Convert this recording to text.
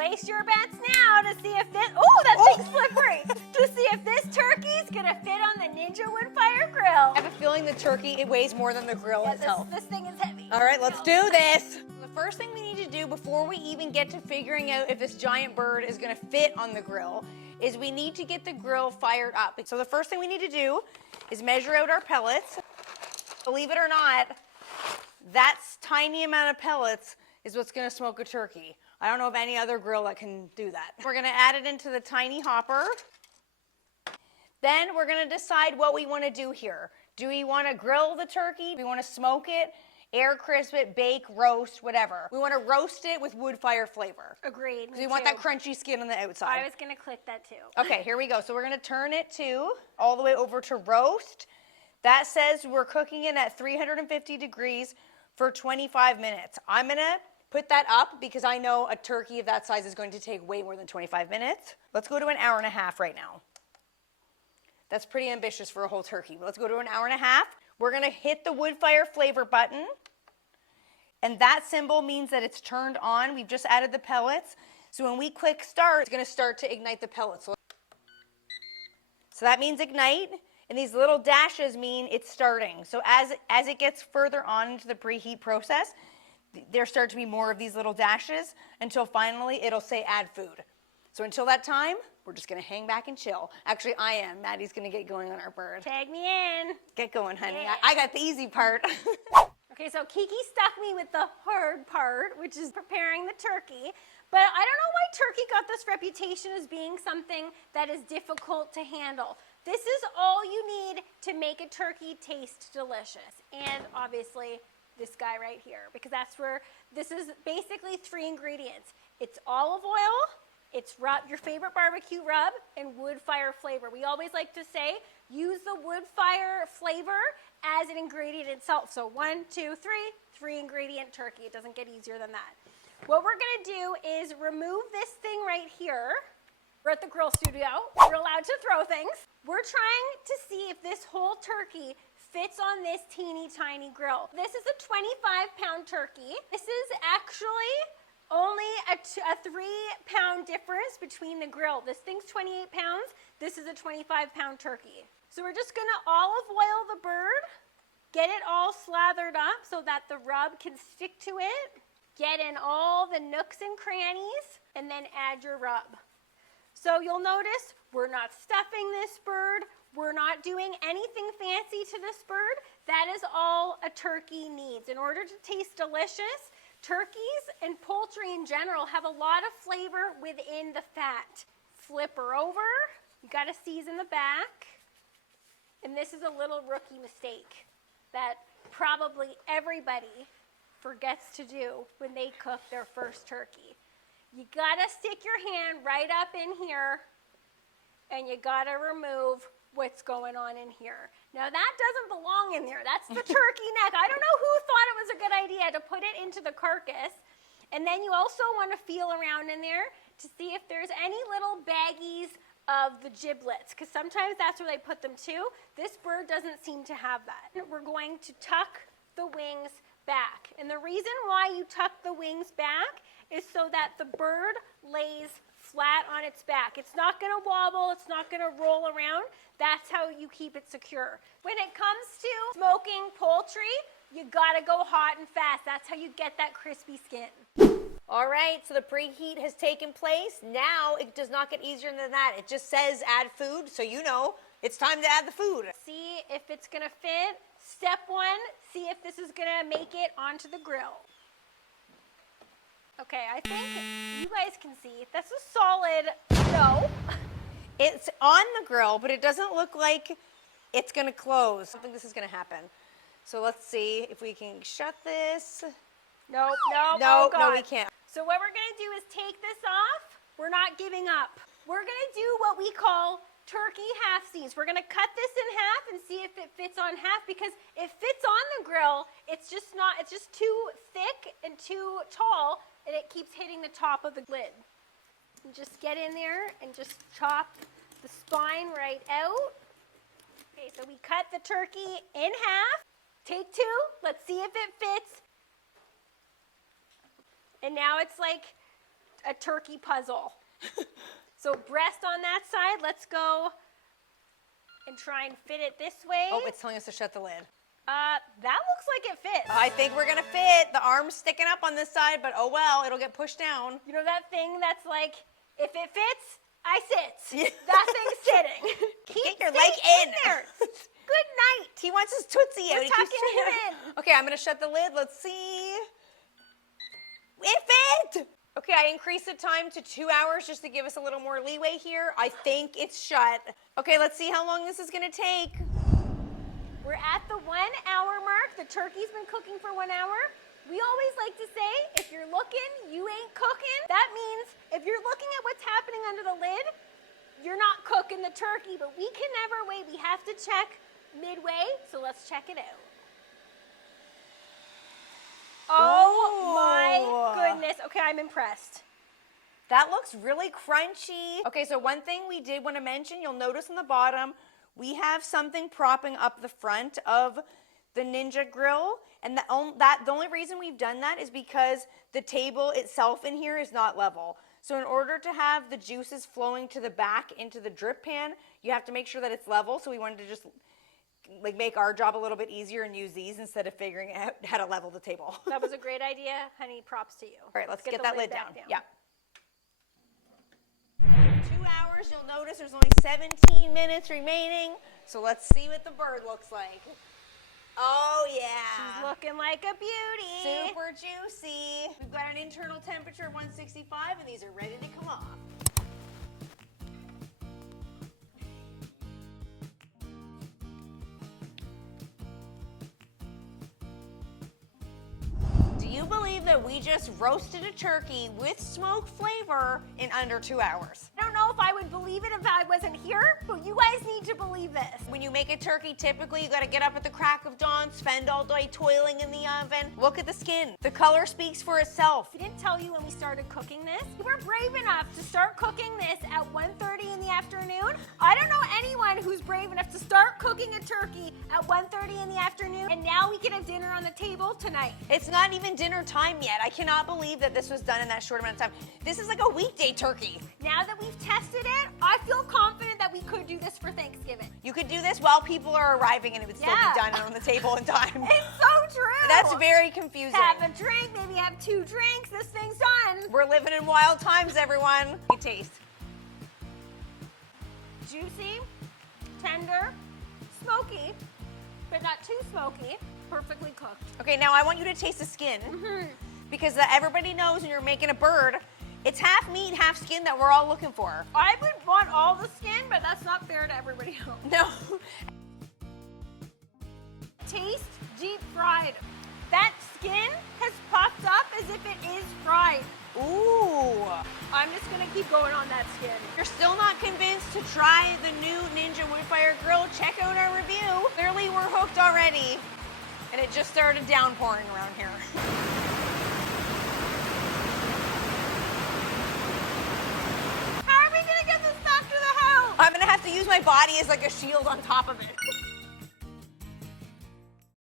Place your bets now to see if this, oh, that thing's slippery, to see if this turkey's gonna fit on the Ninja Woodfire Grill. I have a feeling the turkey, it weighs more than the grill itself. This thing is heavy. All right, let's do this. The first thing we need to do before we even get to figuring out if this giant bird is gonna fit on the grill is we need to get the grill fired up. So the first thing we need to do is measure out our pellets. Believe it or not, that tiny amount of pellets is what's gonna smoke a turkey. I don't know of any other grill that can do that. We're gonna add it into the tiny hopper. Then we're gonna decide what we wanna do here. Do we wanna grill the turkey? Do we wanna smoke it, air crisp it, bake, roast, whatever? We wanna roast it with wood fire flavor. Agreed. Because we want that crunchy skin on the outside. I was gonna click that too. Okay, here we go. So we're gonna turn it all the way over to roast. That says we're cooking it at 350 degrees for 25 minutes. I'm gonna put that up because I know a turkey of that size is going to take way more than 25 minutes. Let's go to an hour and a half right now. That's pretty ambitious for a whole turkey. Let's go to an hour and a half. We're gonna hit the wood fire flavor button, and that symbol means that it's turned on. We've just added the pellets. So when we click start, it's gonna start to ignite the pellets. So that means ignite, and these little dashes mean it's starting. So as it gets further on into the preheat process, there start to be more of these little dashes until finally it'll say add food. So until that time, we're just gonna hang back and chill. Actually, I am. Maddie's gonna get going on our bird. Tag me in. Get going, honey. Yeah. I got the easy part. Okay, so Kiki stuck me with the hard part, which is preparing the turkey. But I don't know why turkey got this reputation as being something that is difficult to handle. This is all you need to make a turkey taste delicious. And obviously, this guy right here, because that's where, this is basically 3 ingredients. It's olive oil, it's your favorite barbecue rub, and wood fire flavor. We always like to say, use the wood fire flavor as an ingredient itself. So 1, 2, 3 ingredient turkey. It doesn't get easier than that. What we're gonna do is remove this thing right here. We're at the grill studio. We're allowed to throw things. We're trying to see if this whole turkey fits on this teeny tiny grill. This is a 25-pound turkey. This is actually only a 3-pound difference between the grill. This thing's 28 pounds. This is a 25-pound turkey. So we're just gonna olive oil the bird, get it all slathered up so that the rub can stick to it, get in all the nooks and crannies, and then add your rub. So you'll notice we're not stuffing this bird. We're not doing anything fancy to this bird. That is all a turkey needs. In order to taste delicious, turkeys and poultry in general have a lot of flavor within the fat. Flip her over. You gotta season the back. And this is a little rookie mistake that probably everybody forgets to do when they cook their first turkey. You gotta stick your hand right up in here and you gotta remove what's going on in here. Now that doesn't belong in there. That's the turkey neck. I don't know who thought it was a good idea to put it into the carcass. And then you also want to feel around in there to see if there's any little baggies of the giblets, because sometimes that's where they put them too. This bird doesn't seem to have that. We're going to tuck the wings back. And the reason why you tuck the wings back is so that the bird lays flat on its back. It's not gonna wobble, it's not gonna roll around. That's how you keep it secure. When it comes to smoking poultry, you gotta go hot and fast. That's how you get that crispy skin. All right, so the preheat has taken place. Now it does not get easier than that. It just says add food, so you know it's time to add the food. See if it's gonna fit. Step 1, see if this is gonna make it onto the grill. Okay, I think you guys can see that's a solid no. It's on the grill, but it doesn't look like it's gonna close. I think this is gonna happen. So let's see if we can shut this. Nope, No, we can't. So what we're gonna do is take this off. We're not giving up. We're gonna do what we call turkey half-seas. We're gonna cut this in half and see if it fits on half, because it fits on the grill. It's just too thick and too tall, and it keeps hitting the top of the lid. And just get in there and just chop the spine right out. Okay, so we cut the turkey in half. Take 2, let's see if it fits. And now it's like a turkey puzzle. So breast on that side. Let's go and try and fit it this way. Oh, it's telling us to shut the lid. That looks like it fits. I think we're gonna fit. The arm's sticking up on this side, but oh well, it'll get pushed down. You know that thing that's like, if it fits, I sit. That thing's sitting. Get your leg in there. Good night. He wants his Tootsie out. We're He keeps tucking him in. Okay, I'm gonna shut the lid. Let's see. It fit! Okay, I increased the time to 2 hours just to give us a little more leeway here. I think it's shut. Okay, let's see how long this is gonna take. We're at the 1 hour mark. The turkey's been cooking for 1 hour. We always like to say, if you're looking, you ain't cooking. That means if you're looking at what's happening under the lid, you're not cooking the turkey, but we can never wait. We have to check midway, so let's check it out. Oh my goodness. Okay, I'm impressed. That looks really crunchy. Okay, so one thing we did want to mention, you'll notice on the bottom, we have something propping up the front of the Ninja grill. And the only reason we've done that is because the table itself in here is not level. So in order to have the juices flowing to the back into the drip pan, you have to make sure that it's level. So we wanted to just like make our job a little bit easier and use these instead of figuring out how to level the table. That was a great idea, honey. Props to you. All right, let's get the that lid down. back Yeah. 2 hours, you'll notice there's only 17 minutes remaining. So let's see what the bird looks like. Oh yeah. She's looking like a beauty. Super juicy. We've got an internal temperature of 165 and these are ready to come off. Do you believe that we just roasted a turkey with smoked flavor in under 2 hours? I don't know if I would believe it if I wasn't here, but you guys need to believe this. When you make a turkey, typically you gotta get up at the crack of dawn, spend all day toiling in the oven. Look at the skin. The color speaks for itself. I didn't tell you when we started cooking this. We were brave enough to start cooking this at 1:30 in the afternoon. I don't know anyone who's brave enough to start cooking a turkey at 1:30 in the afternoon, and now we can have dinner on the table tonight. It's not even dinner time yet. I cannot believe that this was done in that short amount of time. This is like a weekday turkey. Now that we've tested it, I feel confident that we could do this for Thanksgiving. You could do this while people are arriving and it would still be done on the table in time. It's so true. That's very confusing. Have a drink, maybe have 2 drinks. This thing's done. We're living in wild times, everyone. You taste. Juicy, tender, smoky, but not too smoky. Perfectly cooked. Okay, now I want you to taste the skin. Because everybody knows when you're making a bird, it's half meat, half skin that we're all looking for. I would want all the skin, but that's not fair to everybody else. No. Taste deep fried. That skin has popped up as if it is fried. Ooh. I'm just gonna keep going on that skin. If you're still not convinced to try the new Ninja Woodfire Grill, check out our review. Clearly we're hooked already. And it just started downpouring around here. How are we gonna get this back to the house? I'm gonna have to use my body as like a shield on top of it.